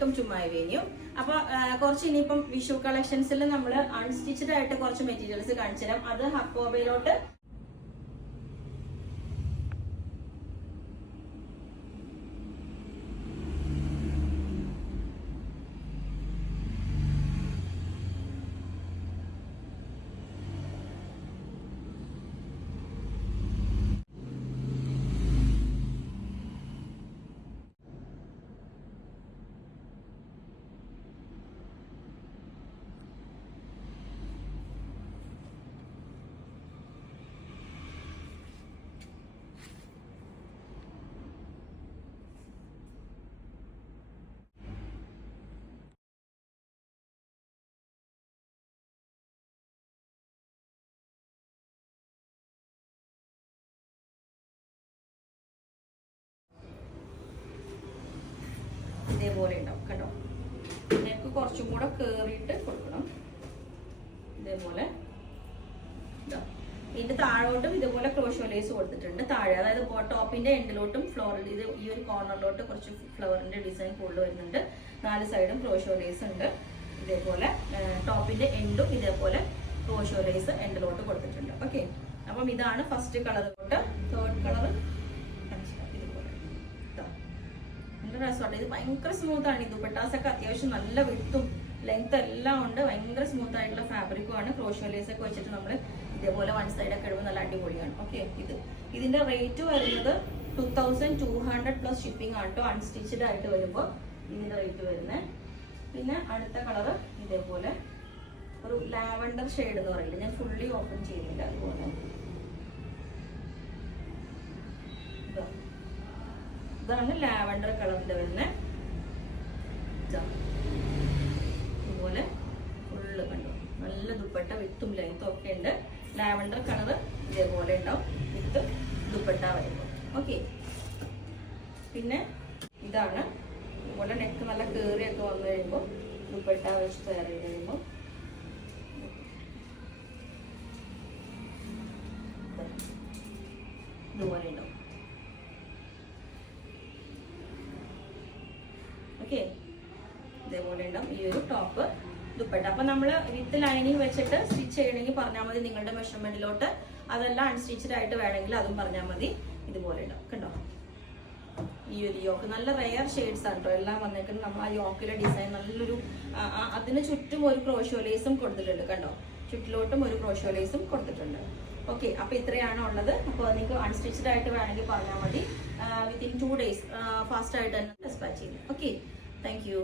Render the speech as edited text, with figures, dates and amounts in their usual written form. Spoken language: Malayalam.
Welcome to my venue. അപ്പൊ കുറച്ച് ഇനിയിപ്പം വിഷു കളക്ഷൻസിൽ നമ്മൾ അൺസ്റ്റിച്ചഡ് ആയിട്ട് കുറച്ച് മെറ്റീരിയൽസ് കാണിച്ചു തരാം. അത് ഹക്കോബയിലോട്ട് ഇതേപോലെ ഉണ്ടാവും കണ്ടോ. നെക്ക് കുറച്ചും കൂടെ കേറിയിട്ട് കൊടുക്കണം. ഇതേപോലെ ഇതിന്റെ താഴോട്ടും ഇതുപോലെ ക്രോഷോ ലേസ് കൊടുത്തിട്ടുണ്ട്. താഴെ അതായത് ടോപ്പിന്റെ എൻഡിലോട്ടും ഫ്ലോറൽ ഇത് ഈ ഒരു കോർണറിലോട്ട് കുറച്ച് ഫ്ലവറിന്റെ ഡിസൈൻ കൂടുതൽ വരുന്നുണ്ട്. 4 സൈഡും ക്രോഷോ ലേസ് ഉണ്ട്. ഇതേപോലെ ടോപ്പിന്റെ എൻഡും ഇതേപോലെ ക്രോഷോ ലേസ് എൻഡിലോട്ട് കൊടുത്തിട്ടുണ്ട്. ഓക്കെ, അപ്പം ഇതാണ് ഫസ്റ്റ് കളർ. തൊട്ട് തേർഡ് കളർ ഇതുപോലെ നല്ല രസമുണ്ട്. ഇത് ഭയങ്കര സ്മൂത്ത് ആണ്. ഇത് ദുപ്പട്ടാസൊക്കെ അത്യാവശ്യം നല്ല വിട്ടും ലെങ്ത് എല്ലാം ഉണ്ട്. ഭയങ്കര സ്മൂത്ത് ആയിട്ടുള്ള ഫാബ്രിക്കും ആണ്. ക്രോഷോ ലേസ് ഒക്കെ വെച്ചിട്ട് നമ്മൾ ഇതേപോലെ വൺ സൈഡ് ഒക്കെ ഇടുമ്പോൾ നല്ല അടിപൊളിയാണ്. ഓക്കെ, ഇതിന്റെ റേറ്റ് വരുന്നത് 2200 പ്ലസ് ഷിപ്പിംഗ് ആണ് കേട്ടോ. അൺസ്റ്റിച്ചഡ് ആയിട്ട് വരുമ്പോൾ ഇതിന്റെ റേറ്റ് വരുന്നത്. പിന്നെ അടുത്ത കളറ് ഇതേപോലെ ഒരു ലാവൻഡർ ഷെയ്ഡ് എന്ന് പറയില്ല, ഞാൻ ഫുള്ളി ഓപ്പൺ ചെയ്യുന്നില്ല. അതുപോലെ ഇതാണ് ലാവൻഡർ കളറിന്റെ വരുന്നത്. ഇതുപോലെ ഫുള്ള് കണ്ടു നല്ല ദുപ്പട്ട വിത്തും ലെങ്ത്തും ഒക്കെ ഉണ്ട്. ലാവൻഡർ കളർ ഇതേപോലെ ഉണ്ടാവും വിത്ത് ദുപ്പട്ട വരുമ്പോൾ. ഓക്കെ, പിന്നെ ഇതാണ് ഇതുപോലെ നെക്ക് നല്ല കേറിയൊക്കെ വന്നു കഴിയുമ്പോൾ ദുപ്പട്ട വെച്ച് തയ്യാർ ചെയ്ത് കഴിയുമ്പോൾ ഇതുപോലെ ഉണ്ടാവും. ഓക്കെ, ഇതേപോലെ ഉണ്ടാവും ഈ ഒരു ടോപ്പ് ദുപ്പട്ട. അപ്പൊ നമ്മള് വിത്ത് ലൈനിങ് വെച്ചിട്ട് സ്റ്റിച്ച് ചെയ്യണമെങ്കിൽ പറഞ്ഞാൽ മതി നിങ്ങളുടെ മെഷർമെന്റിലോട്ട്. അതെല്ലാം അൺസ്റ്റിച്ചഡ് ആയിട്ട് വേണമെങ്കിൽ അതും പറഞ്ഞാൽ മതി. ഇതുപോലെ ഉണ്ടാവും കണ്ടോ. ഈ ഒരു യോക്ക് നല്ല റെയർ ഷെയ്ഡ്സ് ആണ് കേട്ടോ എല്ലാം വന്നേക്കുന്നത്. നമ്മൾ ആ യോക്കിലെ ഡിസൈൻ നല്ലൊരു അതിന് ചുറ്റും ഒരു ക്രോഷോ ലേസും കൊടുത്തിട്ടുണ്ട് കണ്ടോ. ചുറ്റിലോട്ടും ഒരു ക്രോഷോ ലേസും കൊടുത്തിട്ടുണ്ട്. ഓക്കെ, അപ്പൊ ഇത്രയാണ് ഉള്ളത്. അപ്പോൾ നിങ്ങൾക്ക് അൺസ്റ്റിച്ചഡ് ആയിട്ട് വേണമെങ്കിൽ പറഞ്ഞാൽ മതി. വിത്തിൻ 2 days ഫാസ്റ്റ് ആയിട്ട് തന്നെ ഡിസ്പാച്ച് ചെയ്യും. Okay, thank you.